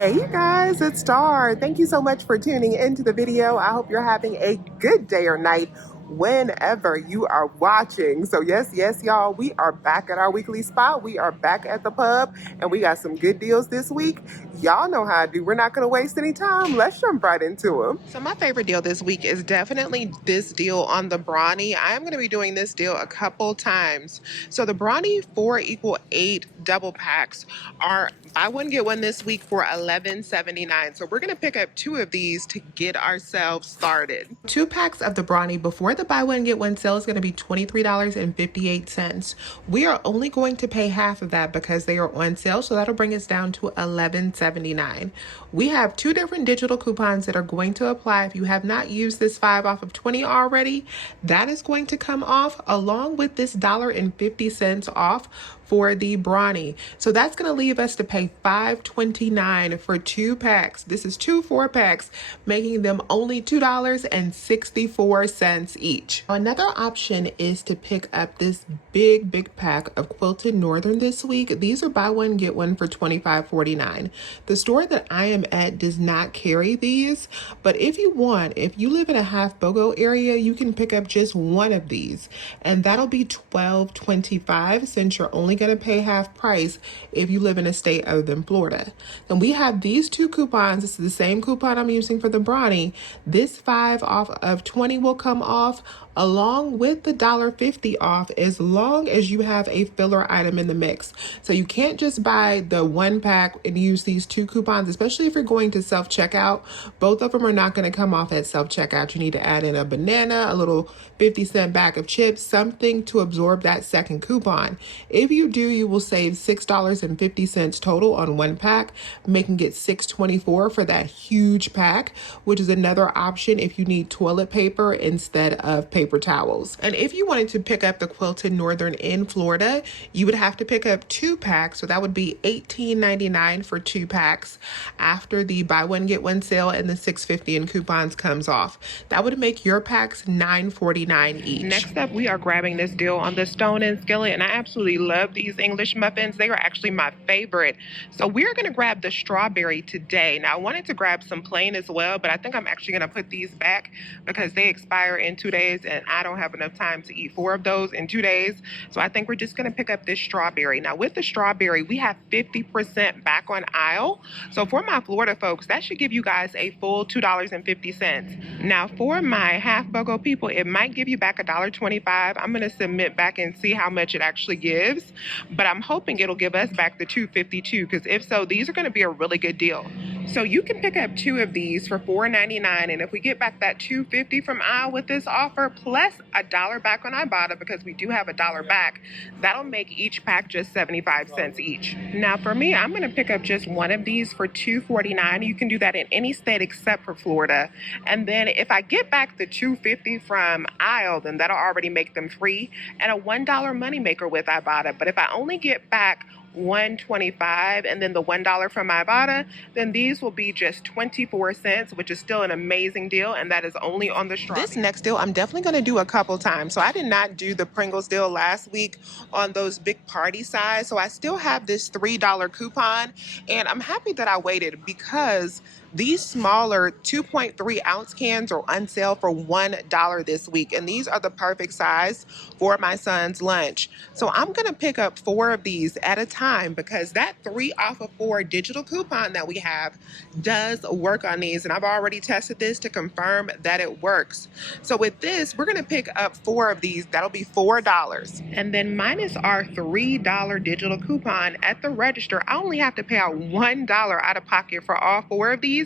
Hey you guys, it's Star. Thank you so much for tuning into the video. I hope you're having a good day or night whenever you are watching. So yes, y'all, we are back at our weekly spot. We are back at the pub and we got some good deals this week. Y'all know how I do. We're not going to waste any time. Let's jump right into them. So my favorite deal this week is definitely this deal on the Brawny. I am going to be doing this deal a couple times. So the Brawny 4 = 8 double packs are buy one get one this week for $11.79. So we're gonna pick up 2 of these to get ourselves started. 2 packs of the Brawny before the buy one get one sale is gonna be $23.58. We are only going to pay half of that because they are on sale, so that'll bring us down to $11.79. We have 2 different digital coupons that are going to apply. If you have not used this 5 off of 20 already, that is going to come off along with this $1.50 off for the Brawny. So that's going to leave us to pay $5.29 for 2 packs. This is 2 4-packs, making them only $2.64 each. Another option is to pick up this big pack of Quilted Northern this week. These are buy one get one for $25.49. The store that I am at does not carry these, but if you live in a half BOGO area, you can pick up just one of these, and that'll be $12.25 since you're only going to pay half price if you live in a state other than Florida. And we have these 2 coupons. This is the same coupon I'm using for the Brawny. This 5 off of 20 will come off along with the $1.50 off as long as you have a filler item in the mix. So you can't just buy the 1 pack and use these 2 coupons, especially if you're going to self-checkout. Both of them are not going to come off at self-checkout. You need to add in a banana, a little 50-cent bag of chips, something to absorb that second coupon. If you do, you will save $6.50 total on 1 pack, making it $6.24 for that huge pack, which is another option if you need toilet paper instead of paper towels. And if you wanted to pick up the Quilted Northern in Florida, you would have to pick up 2 packs. So that would be $18.99 for 2 packs after the buy one get one sale and the $6.50 in coupons comes off. That would make your packs $9.49 each. Next up, we are grabbing this deal on the Stone and Skillet, and I absolutely love these English muffins. They are actually my favorite. So we're going to grab the strawberry today. Now I wanted to grab some plain as well, but I think I'm actually going to put these back because they expire in 2 days and I don't have enough time to eat 4 of those in 2 days. So I think we're just going to pick up this strawberry. Now with the strawberry, we have 50% back on aisle. So for my Florida folks, that should give you guys a full $2.50. Now for my half BOGO people, it might give you back $1.25. I'm going to submit back and see how much it actually gives, but I'm hoping it'll give us back the $2.52, because if so, these are going to be a really good deal. So you can pick up 2 of these for $4.99, and if we get back that $2.50 from aisle with this offer plus $1 back on Ibotta, because we do have $1 back, that'll make each pack just 75 cents each. Now for me, I'm going to pick up just 1 of these for $2.49. You can do that in any state except for Florida. And then if I get back the $2.50 from aisle, then that'll already make them free and a $1 moneymaker with Ibotta. But if I only get back $1.25 and then the $1 from Ibotta, then these will be just 24 cents, which is still an amazing deal, and that is only on the strawberry. This next deal I'm definitely going to do a couple times. So I did not do the Pringles deal last week on those big party size, so I still have this $3 coupon, and I'm happy that I waited because these smaller 2.3 ounce cans are on sale for $1 this week, and these are the perfect size for my son's lunch. So I'm going to pick up 4 of these at a time because that 3 off of 4 digital coupon that we have does work on these, and I've already tested this to confirm that it works. So with this, we're going to pick up 4 of these. That'll be $4. And then minus our $3 digital coupon at the register, I only have to pay out $1 out of pocket for all 4 of these.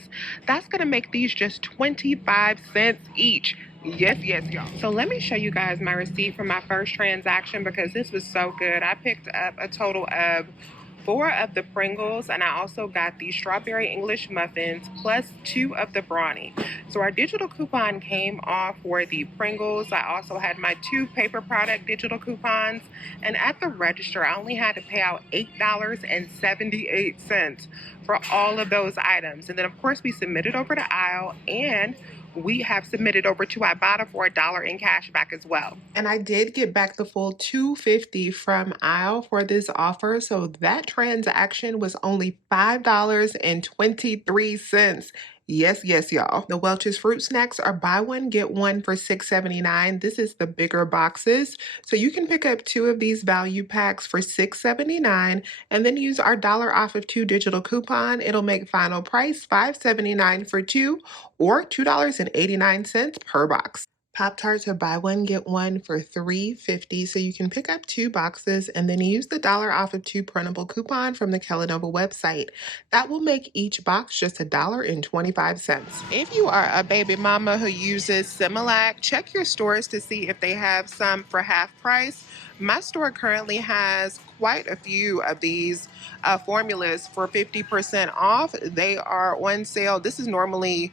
That's going to make these just 25 cents each. Yes, y'all. So let me show you guys my receipt for my first transaction because this was so good. I picked up a total of 4 of the Pringles, and I also got the strawberry English muffins plus 2 of the Brawny. So our digital coupon came off for the Pringles. I also had my 2 paper product digital coupons, and at the register I only had to pay out $8.78 for all of those items. And then of course we submitted over to aisle, and we have submitted over to Ibotta for $1 in cash back as well. And I did get back the full $2.50 from aisle for this offer, so that transaction was only $5.23. Yes, yes, y'all. The Welch's fruit snacks are buy one, get one for $6.79. This is the bigger boxes. So you can pick up 2 of these value packs for $6.79 and then use our $off of 2 digital coupon. It'll make final price $5.79 for 2 or $2.89 per box. Pop-Tarts are buy one, get one for $3.50. So you can pick up 2 boxes and then use the $off of 2 printable coupon from the Kellanova website. That will make each box just $1.25. If you are a baby mama who uses Similac, check your stores to see if they have some for half price. My store currently has quite a few of these formulas for 50% off. They are on sale. This is normally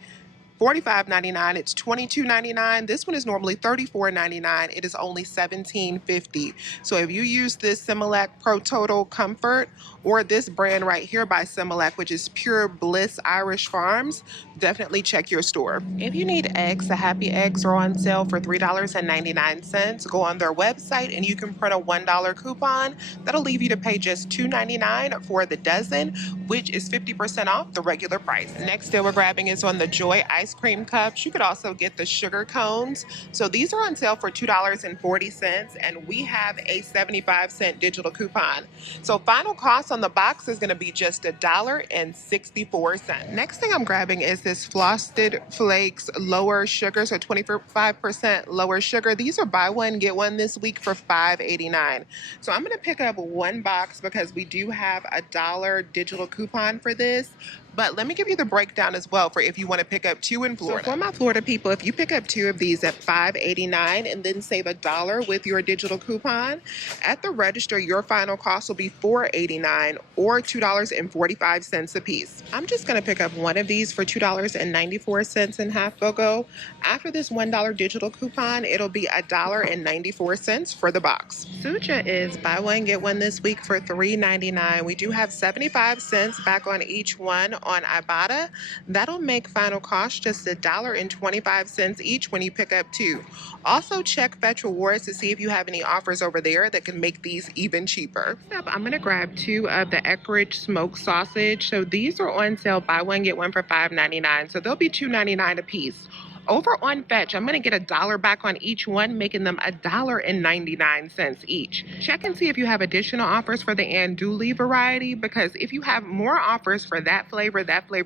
$45.99. It's $22.99. This one is normally $34.99. It is only $17.50. So if you use this Similac Pro Total Comfort or this brand right here by Similac, which is Pure Bliss Irish Farms, definitely check your store. If you need eggs, the Happy Eggs are on sale for $3.99. Go on their website and you can print a $1 coupon. That'll leave you to pay just $2.99 for the dozen, which is 50% off the regular price. Next deal we're grabbing is on the Joy ice cream cups. You could also get the sugar cones. So these are on sale for $2.40 and we have a 75-cent digital coupon. So final cost on the box is going to be just $1.64. Next thing I'm grabbing is this Frosted Flakes lower sugar, so 25% lower sugar. These are buy one, get one this week for $5.89. So I'm going to pick up 1 box because we do have a $1 digital coupon for this. But let me give you the breakdown as well for if you want to pick up 2 in Florida. So for my Florida people, if you pick up 2 of these at $5.89 and then save $1 with your digital coupon, at the register, your final cost will be $4.89 or $2.45 a piece. I'm just going to pick up 1 of these for $2.94 in half BOGO. After this $1 digital coupon, it'll be $1.94 for the box. Suja is buy one, get one this week for $3.99. We do have 75 cents back on each one on Ibotta. That'll make final cost just $1.25 each when you pick up 2. Also check Fetch Rewards to see if you have any offers over there that can make these even cheaper. I'm going to grab 2 of the Eckrich smoked sausage. So these are on sale, buy one, get one for $5.99. So they'll be $2.99 a piece. Over on Fetch, I'm going to get $1 back on each one, making them $1.99 each. Check and see if you have additional offers for the andouille variety, because if you have more offers for that flavor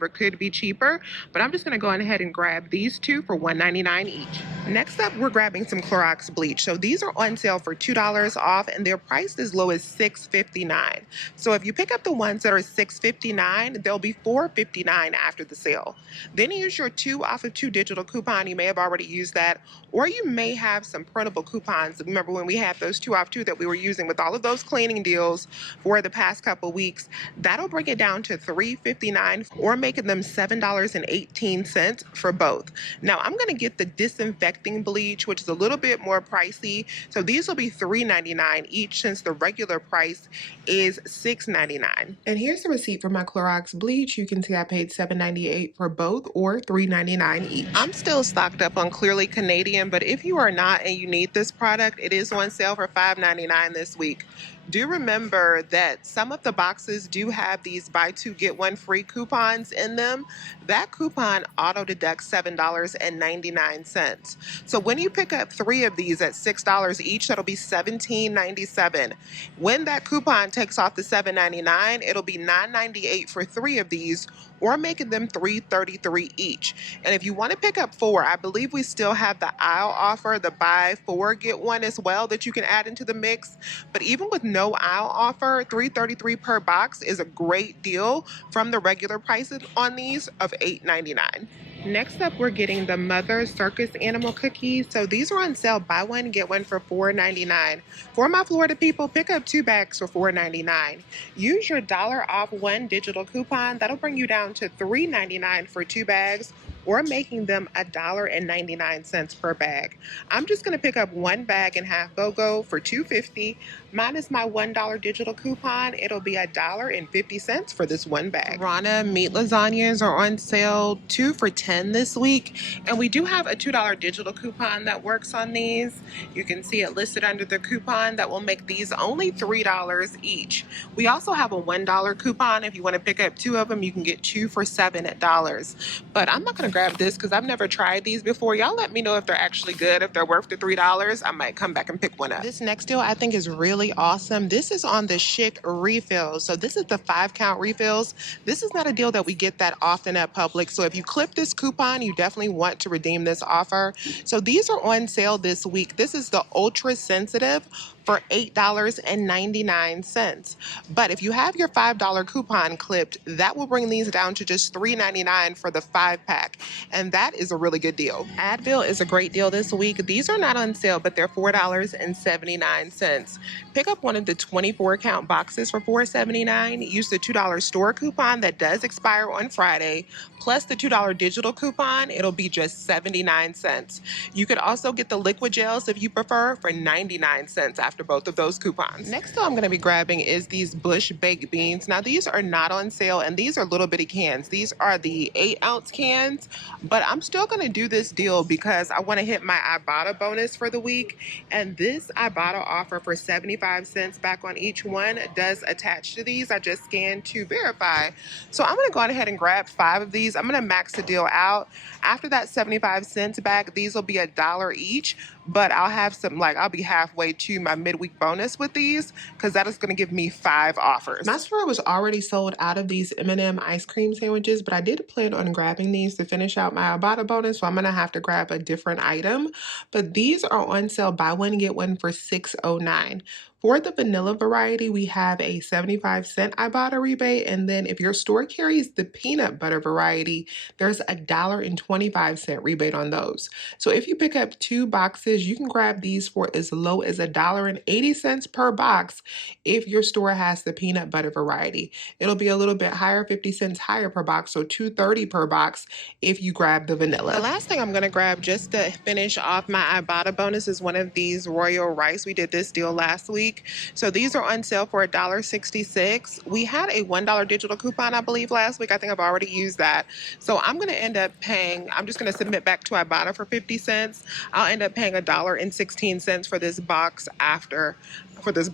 could be cheaper. But I'm just going to go ahead and grab these 2 for $1.99 each. Next up, we're grabbing some Clorox bleach. So these are on sale for $2 off, and they're priced as low as $6.59. So if you pick up the ones that are $6.59, they'll be $4.59 after the sale. Then use your 2 off of 2 digital coupons. You may have already used that, or you may have some printable coupons. Remember when we had those 2 off 2 that we were using with all of those cleaning deals for the past couple weeks? That'll bring it down to $3.59 or making them $7.18 for both. Now I'm going to get the disinfecting bleach, which is a little bit more pricey. So these will be $3.99 each since the regular price is $6.99. And here's the receipt for my Clorox bleach. You can see I paid $7.98 for both or $3.99 each. I'm still stocked up on Clearly Canadian, but if you are not and you need this product, it is on sale for $5.99 this week. Do remember that some of the boxes do have these buy 2 get 1 free coupons in them. That coupon auto deducts $7.99. So when you pick up 3 of these at $6 each, that'll be $17.97. When that coupon takes off the $7.99, it'll be $9.98 for 3 of these, or making them $3.33 each. And if you want to pick up 4, I believe we still have the aisle offer, the buy 4 get 1 as well, that you can add into the mix. But even with no aisle offer, $3.33 per box is a great deal from the regular prices on these of $8.99. Next up, we're getting the Mother Circus Animal Cookies. So these are on sale, buy one, get one for $4.99. For my Florida people, pick up 2 bags for $4.99. Use your $off 1 digital coupon. That'll bring you down to $3.99 for 2 bags, or making them $1.99 per bag. I'm just going to pick up one bag and half BOGO for $2.50 minus my $1 digital coupon. It'll be $1.50 for this one bag. Rana meat lasagnas are on sale 2 for $10 this week, and we do have a $2 digital coupon that works on these. You can see it listed under the coupon that will make these only $3 each. We also have a $1 coupon. If you want to pick up 2 of them, you can get 2 for $7. But I'm not going to grab this because I've never tried these before. Y'all let me know if they're actually good. If they're worth the $3, I might come back and pick one up. This next deal I think is really awesome. This is on the Skillet refills. So this is the 5-count refills. This is not a deal that we get that often at Publix. So if you clip this coupon, you definitely want to redeem this offer. So these are on sale this week. This is the ultra sensitive for $8.99. But if you have your $5 coupon clipped, that will bring these down to just $3.99 for the 5-pack. And that is a really good deal. Advil is a great deal this week. These are not on sale, but they're $4.79. Pick up one of the 24-count boxes for $4.79. Use the $2 store coupon that does expire on Friday, plus the $2 digital coupon. It'll be just 79 cents. You could also get the liquid gels if you prefer for 99 cents after both of those coupons. Next though I'm going to be grabbing is these Bush baked beans. Now these are not on sale, and these are little bitty cans. These are the 8-ounce cans, but I'm still going to do this deal because I want to hit my Ibotta bonus for the week, and this Ibotta offer for 75 cents back on each one does attach to these. I just scanned to verify. So I'm going to go ahead and grab 5 of these. I'm going to max the deal out. After that 75 cents back, these will be $1 each, but I'll have some, like, I'll be halfway to my midweek bonus with these because that is going to give me 5 offers. My store was already sold out of these M&M ice cream sandwiches, but I did plan on grabbing these to finish out my Ibotta bonus, so I'm going to have to grab a different item. But these are on sale, buy one, get one for $6.09. For the vanilla variety, we have a 75-cent Ibotta rebate, and then if your store carries the peanut butter variety, there's a $1.25 rebate on those. So if you pick up 2 boxes, you can grab these for as low as $1.80 per box if your store has the peanut butter variety. It'll be a little bit higher, 50 cents higher per box, so $2.30 per box if you grab the vanilla. The last thing I'm going to grab just to finish off my Ibotta bonus is one of these Royal Rice. We did this deal last week. So these are on sale for $1.66. We had a $1 digital coupon, I believe, last week. I think I've already used that. So I'm going to end up paying, I'm just going to submit back to Ibotta for 50 cents. I'll end up paying $1.16 for this box after, for this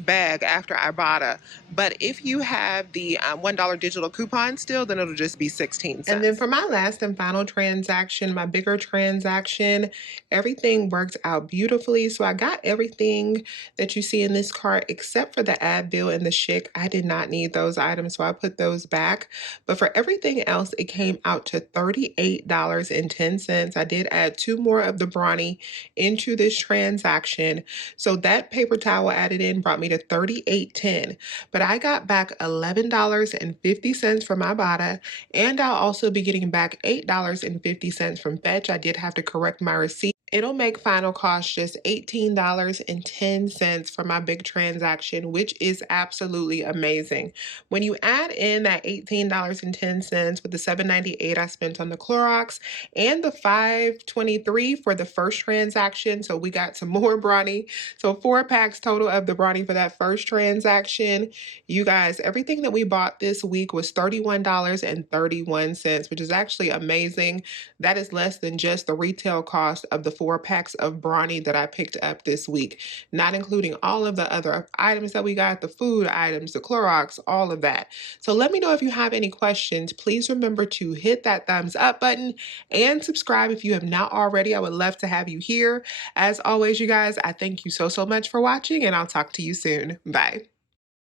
bag after Ibotta. But if you have the $1 digital coupon still, then it'll just be 16 cents. And then for my last and final transaction, my bigger transaction, everything worked out beautifully. So I got everything that you see in this cart except for the Advil and the Skillet. I did not need those items, so I put those back. But for everything else, it came out to $38.10. I did add 2 more of the Brawny into this transaction. So that paper towel added in brought me to $38.10. But I got back $11.50 from Ibotta, and I'll also be getting back $8.50 from Fetch. I did have to correct my receipt. It'll make final cost just $18.10 for my big transaction, which is absolutely amazing. When you add in that $18.10 with the $7.98 I spent on the Clorox and the $5.23 for the first transaction, so we got some more Brawny. So 4 packs total of the Brawny for that first transaction. You guys, everything that we bought this week was $31.31, which is actually amazing. That is less than just the retail cost of the 4 packs of Brawny that I picked up this week, not including all of the other items that we got, the food items, the Clorox, all of that. So let me know if you have any questions. Please remember to hit that thumbs up button and subscribe if you have not already. I would love to have you here. As always, you guys, I thank you so much for watching, and I'll talk to you soon. Bye.